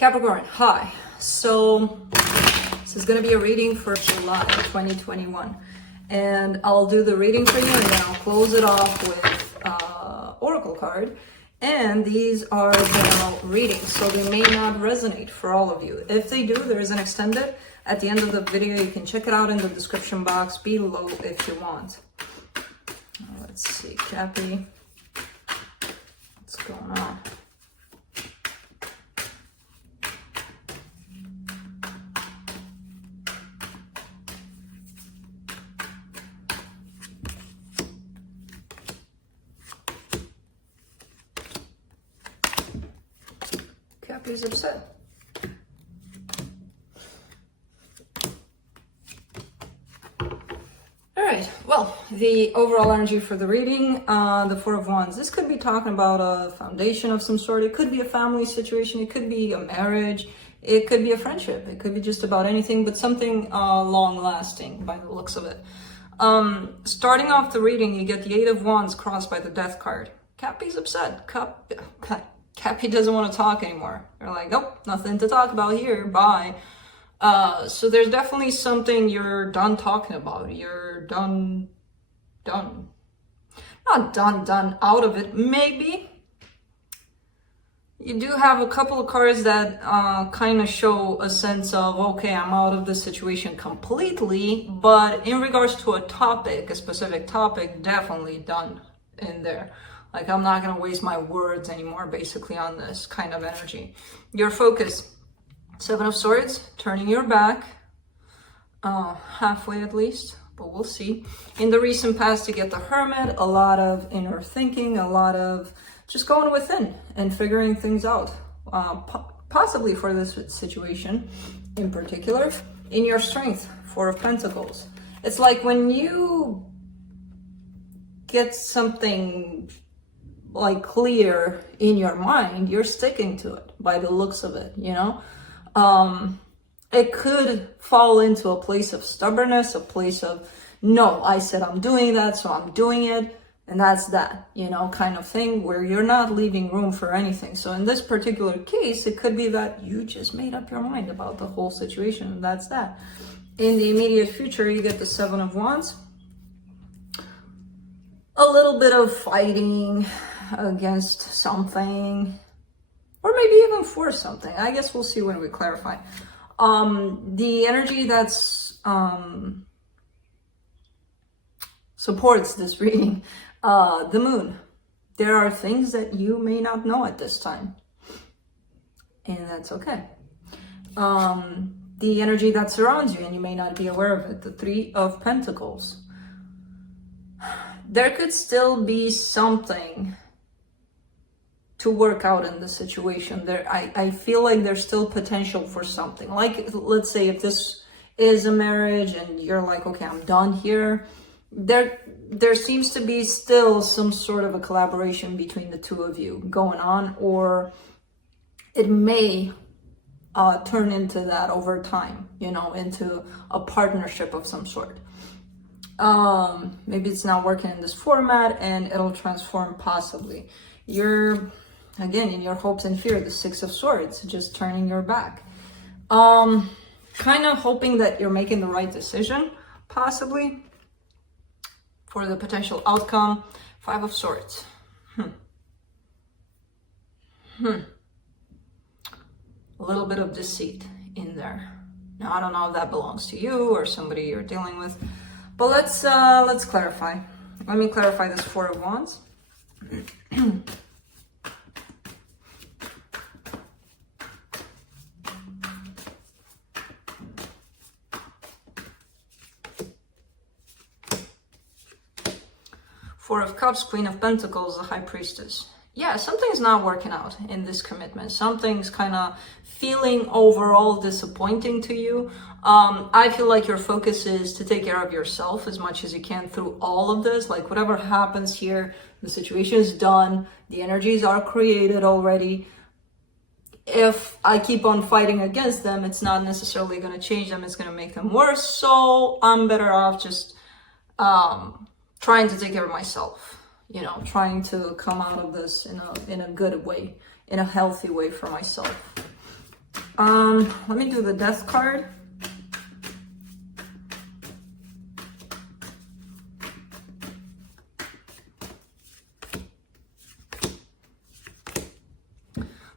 Capricorn, hi. So this is going to be a reading for July 2021. And I'll do the reading for you and then I'll close it off with Oracle card. And these are general readings, so they may not resonate for all of you. If they do, there is an extended at the end of the video. You can check it out in the description box below if you want. Let's see, Cappy, what's going on? Cappy's upset. Alright, well, the overall energy for the reading, the Four of Wands. This could be talking about a foundation of some sort. It could be a family situation. It could be a marriage. It could be a friendship. It could be just about anything, but something long-lasting by the looks of it. Starting off the reading, you get the Eight of Wands crossed by the Death card. Cappy's upset. Cappy doesn't want to talk anymore. They're like, nope, nothing to talk about here. Bye. So there's definitely something you're done talking about. You're done. Not done out of it. Maybe. You do have a couple of cards that kind of show a sense of, okay, I'm out of this situation completely. But in regards to a topic, a specific topic, definitely done in there. Like, I'm not going to waste my words anymore, basically, on this kind of energy. Your focus, Seven of Swords, turning your back, halfway at least, but we'll see. In the recent past, you get the Hermit, a lot of inner thinking, a lot of just going within and figuring things out, possibly for this situation in particular. In your strength, Four of Pentacles. It's like when you get something like clear in your mind, you're sticking to it by the looks of it, you know. It could fall into a place of stubbornness, a place of, no, I said I'm doing that, so I'm doing it, and that's that, you know, kind of thing, where you're not leaving room for anything. So in this particular case, it could be that you just made up your mind about the whole situation, and that's that. In the immediate future, you get the Seven of Wands. A little bit of fighting against something, or maybe even for something. I guess we'll see when we clarify. The energy that's supports this reading, the Moon. There are things that you may not know at this time, and that's okay. The energy that surrounds you, and you may not be aware of it, the Three of Pentacles. There could still be something to work out in the situation. I feel like there's still potential for something. Like, let's say if this is a marriage and you're like, okay, I'm done here. There seems to be still some sort of a collaboration between the two of you going on, or it may turn into that over time, you know, into a partnership of some sort. Maybe it's not working in this format and it'll transform possibly. You're, again, in your hopes and fear, the Six of Swords, just turning your back. Kind of hoping that you're making the right decision, possibly, for the potential outcome. Five of Swords. A little bit of deceit in there. Now, I don't know if that belongs to you or somebody you're dealing with. But let's clarify. Let me clarify this Four of Wands. Four of Cups, Queen of Pentacles, the High Priestess. Yeah, something's not working out in this commitment. Something's kind of feeling overall disappointing to you. I feel like your focus is to take care of yourself as much as you can through all of this. Like, whatever happens here, the situation is done. The energies are created already. If I keep on fighting against them, it's not necessarily going to change them. It's going to make them worse. So I'm better off just trying to take care of myself. You know, trying to come out of this in a good way, in a healthy way for myself. Let me do the Death card.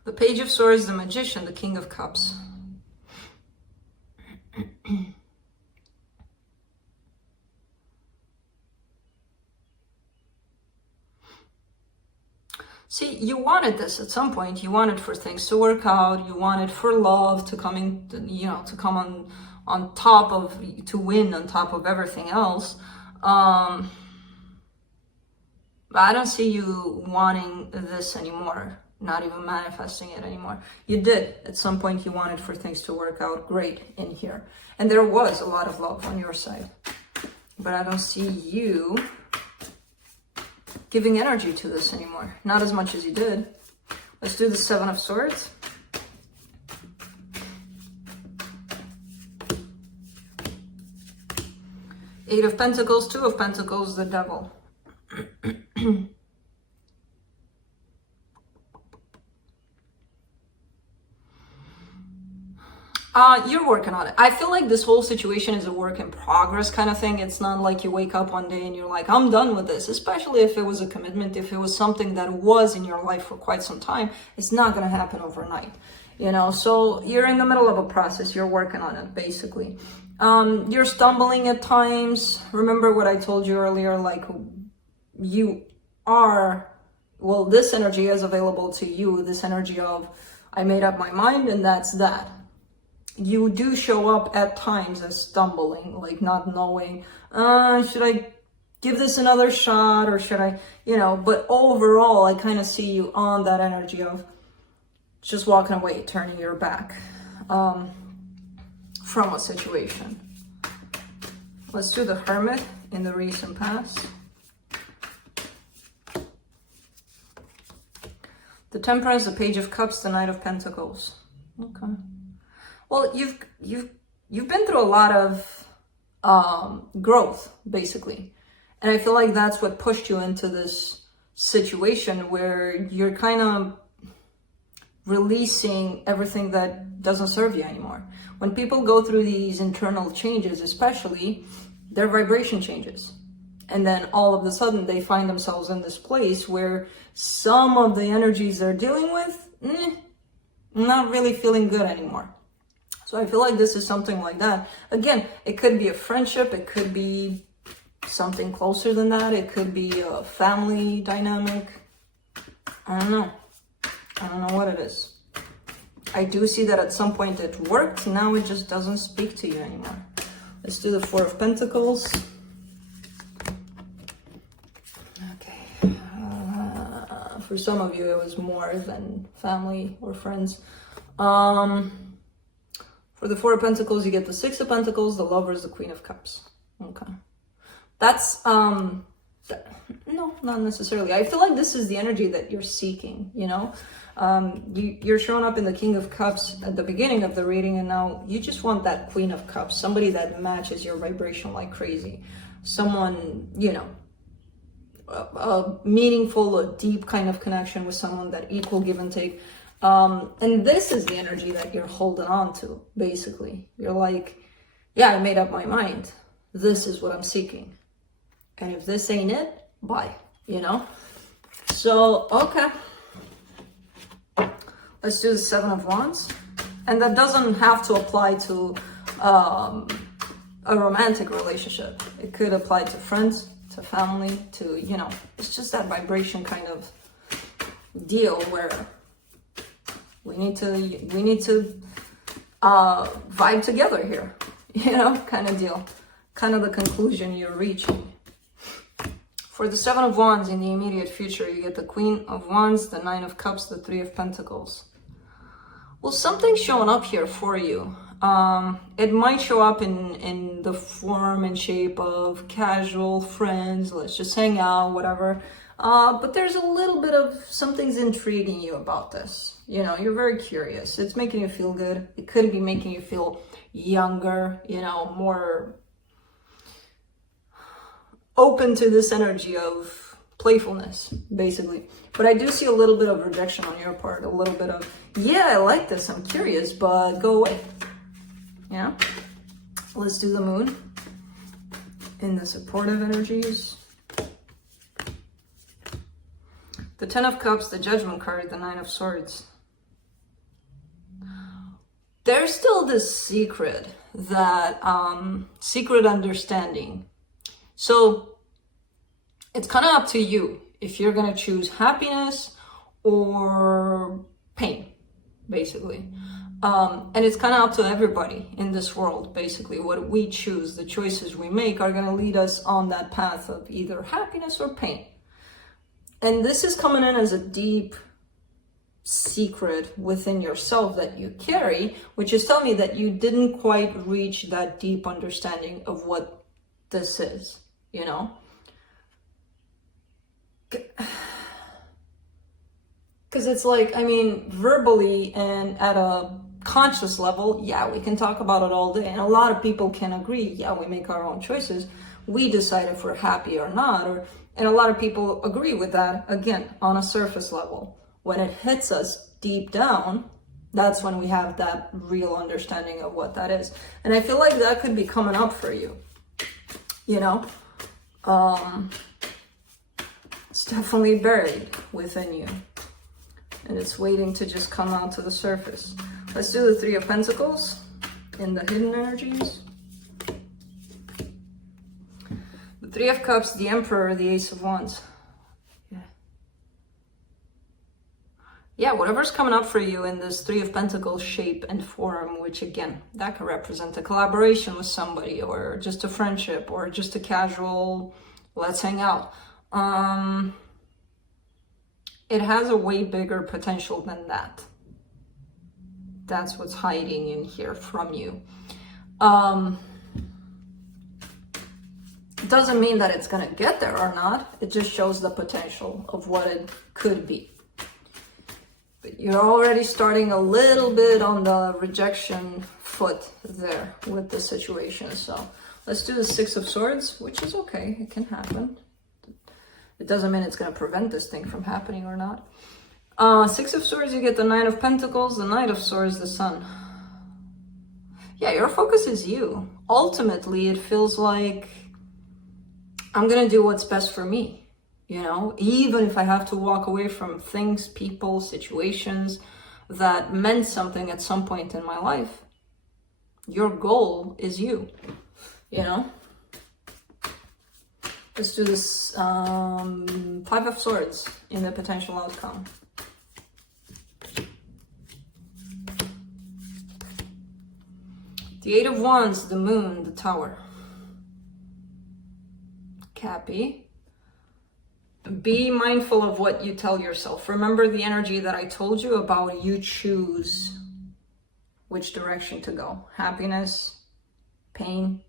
The Page of Swords, the Magician, the King of Cups. See, you wanted this at some point. You wanted for things to work out. You wanted for love to come in, you know, to come on top of, to win on top of everything else. But I don't see you wanting this anymore. Not even manifesting it anymore. You did. At some point, you wanted for things to work out great in here. And there was a lot of love on your side. But I don't see you giving energy to this anymore. Not as much as you did. Let's do the Seven of Swords. Eight of Pentacles, Two of Pentacles, the Devil. You're working on it. I feel like this whole situation is a work in progress kind of thing. It's not like you wake up one day and you're like, I'm done with this. Especially if it was a commitment, if it was something that was in your life for quite some time, it's not going to happen overnight. You know, so you're in the middle of a process. You're working on it, basically. You're stumbling at times. Remember what I told you earlier, like you are, well, this energy is available to you. This energy of, I made up my mind and that's that. You do show up at times as stumbling, like not knowing, should I give this another shot or should I, you know, but overall, I kind of see you on that energy of just walking away, turning your back from a situation. Let's do the Hermit in the recent past. The Temperance, the Page of Cups, the Knight of Pentacles. Okay. Well, you've been through a lot of growth, basically. And I feel like that's what pushed you into this situation where you're kind of releasing everything that doesn't serve you anymore. When people go through these internal changes, especially, their vibration changes. And then all of a sudden they find themselves in this place where some of the energies they're dealing with, not really feeling good anymore. So I feel like this is something like that. Again, it could be a friendship. It could be something closer than that. It could be a family dynamic. I don't know. I don't know what it is. I do see that at some point it worked. Now it just doesn't speak to you anymore. Let's do the Four of Pentacles. Okay. For some of you, it was more than family or friends. For the Four of Pentacles, you get the Six of Pentacles, the Lovers, the Queen of Cups. Okay. That's, no, not necessarily. I feel like this is the energy that you're seeking, you know? You're showing up in the King of Cups at the beginning of the reading, and now you just want that Queen of Cups, somebody that matches your vibration like crazy. Someone, you know, a meaningful, a deep kind of connection with someone, that equal give and take. And this is the energy that you're holding on to, basically. You're like, yeah, I made up my mind. This is what I'm seeking. And if this ain't it, bye, you know? So, okay. Let's do the Seven of Wands. And that doesn't have to apply to a romantic relationship. It could apply to friends, to family, to, you know, it's just that vibration kind of deal where we need to vibe together here, you know, kind of deal, kind of the conclusion you're reaching. For the Seven of Wands in the immediate future, you get the Queen of Wands, the Nine of Cups, the Three of Pentacles. Well, something's showing up here for you. It might show up in the form and shape of casual friends, let's just hang out, whatever. But there's a little bit of something's intriguing you about this. You know, you're very curious. It's making you feel good. It could be making you feel younger, you know, more open to this energy of playfulness, basically. But I do see a little bit of rejection on your part, a little bit of, yeah, I like this, I'm curious, but go away. Yeah. Let's do the moon in the supportive energies. The 10 of Cups, the Judgment card, the 9 of Swords. There's still this secret, that secret understanding. So it's kind of up to you if you're going to choose happiness or pain, basically. And it's kind of up to everybody in this world, basically. What we choose, the choices we make are going to lead us on that path of either happiness or pain. And this is coming in as a deep secret within yourself that you carry, which is telling me that you didn't quite reach that deep understanding of what this is, you know? Because it's like, I mean, verbally and at a conscious level, yeah, we can talk about it all day. And a lot of people can agree, yeah, we make our own choices. We decide if we're happy or not. And a lot of people agree with that, again, on a surface level. When it hits us deep down, that's when we have that real understanding of what that is. And I feel like that could be coming up for you, you know? It's definitely buried within you. And it's waiting to just come out to the surface. Let's do the 3 of Pentacles in the hidden energies. The 3 of Cups, the Emperor, the Ace of Wands. Yeah, whatever's coming up for you in this 3 of Pentacles shape and form, which again, that could represent a collaboration with somebody, or just a friendship, or just a casual, let's hang out. It has a way bigger potential than that. That's what's hiding in here from you. It doesn't mean that it's gonna get there or not. It just shows the potential of what it could be. But you're already starting a little bit on the rejection foot there with the situation. So let's do the 6 of Swords, which is okay. It can happen. It doesn't mean it's going to prevent this thing from happening or not. 6 of Swords, you get the 9 of Pentacles, the Knight of Swords, the Sun. Yeah, your focus is you. Ultimately, it feels like I'm going to do what's best for me. You know, even if I have to walk away from things, people, situations that meant something at some point in my life, your goal is you, you know? Let's do this 5 of Swords in the potential outcome. The 8 of Wands, the Moon, the Tower. Cappy. Be mindful of what you tell yourself. Remember the energy that I told you about. You choose which direction to go. Happiness, pain.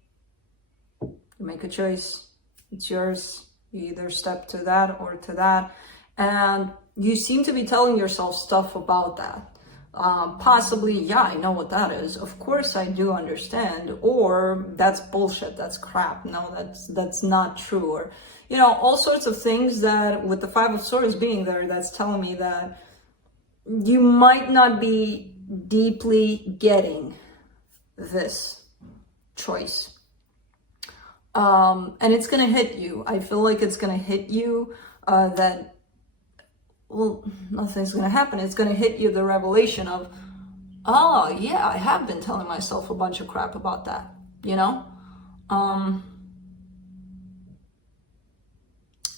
You make a choice. It's yours. You either step to that or to that. And you seem to be telling yourself stuff about that. Possibly, yeah, I know what that is. Of course I do understand. Or that's bullshit. That's crap. No, that's not true. Or, you know, all sorts of things that with the 5 of Swords being there, that's telling me that you might not be deeply getting this choice. And it's going to hit you. I feel like it's going to hit you that, well, nothing's going to happen. It's going to hit you the revelation of, oh, yeah, I have been telling myself a bunch of crap about that, you know?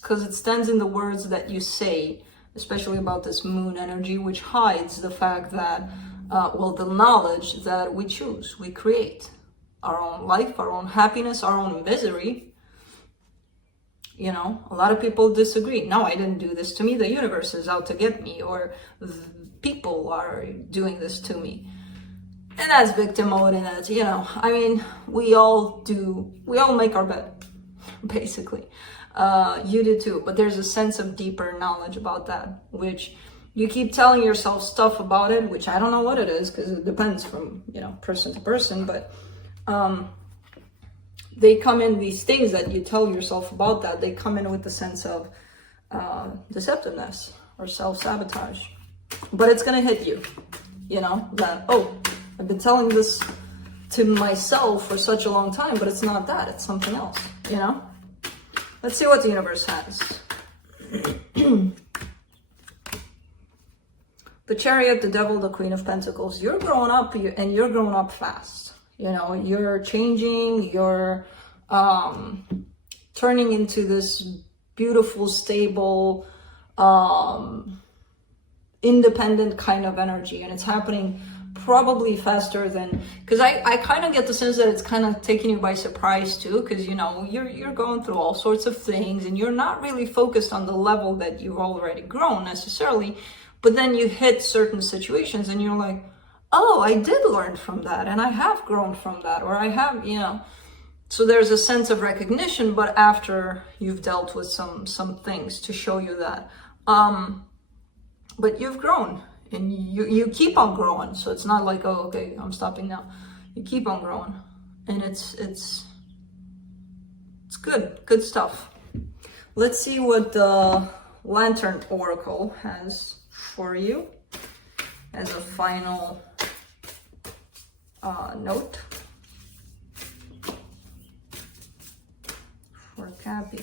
Because it stands in the words that you say, especially about this moon energy, which hides the fact that, well, the knowledge that we choose, we create our own life, our own happiness, our own misery. You know, a lot of people disagree. No, I didn't do this to me. The universe is out to get me, or people are doing this to me. And that's victim mode, and that's, you know, I mean, we all make our bed, basically. You do too, but there's a sense of deeper knowledge about that, which you keep telling yourself stuff about it, which I don't know what it is, because it depends from, you know, person to person, but they come in, these things that you tell yourself about that, they come in with the sense of, deceptiveness or self-sabotage. But it's gonna hit you, you know, that, oh, I've been telling this to myself for such a long time, but it's not that, it's something else, you know? Let's see what the universe has. The Chariot, the Devil, the Queen of Pentacles. You're growing up, and you're growing up fast. You know, you're changing, you're turning into this beautiful, stable, independent kind of energy. And it's happening probably faster than, because I kind of get the sense that it's kind of taking you by surprise too, because, you know, you're going through all sorts of things and you're not really focused on the level that you've already grown necessarily. But then you hit certain situations and you're like, oh, I did learn from that and I have grown from that, or I have, you know. So there's a sense of recognition, but after you've dealt with some things to show you that. But you've grown and you keep on growing. So it's not like, oh, okay, I'm stopping now. You keep on growing. And it's good stuff. Let's see what the Lantern Oracle has for you as a final note for Cappy.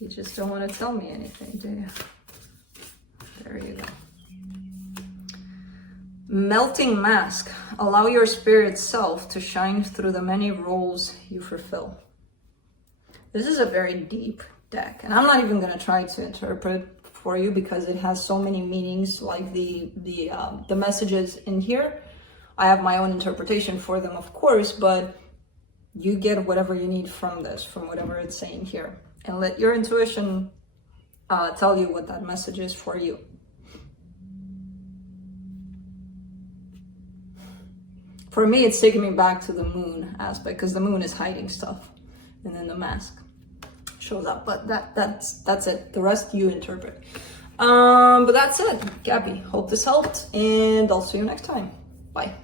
You just don't want to tell me anything, do you? There you go. Melting Mask. Allow your spirit self to shine through the many roles you fulfill. This is a very deep deck, and I'm not even going to try to interpret for you because it has so many meanings, like the messages in here. I have my own interpretation for them, of course, but you get whatever you need from this, from whatever it's saying here, and let your intuition tell you what that message is for you. For me, it's taking me back to the moon aspect, because the moon is hiding stuff, and then the mask shows up. But that's it. The rest you interpret. But that's it, Gabby. Hope this helped, and I'll see you next time. Bye.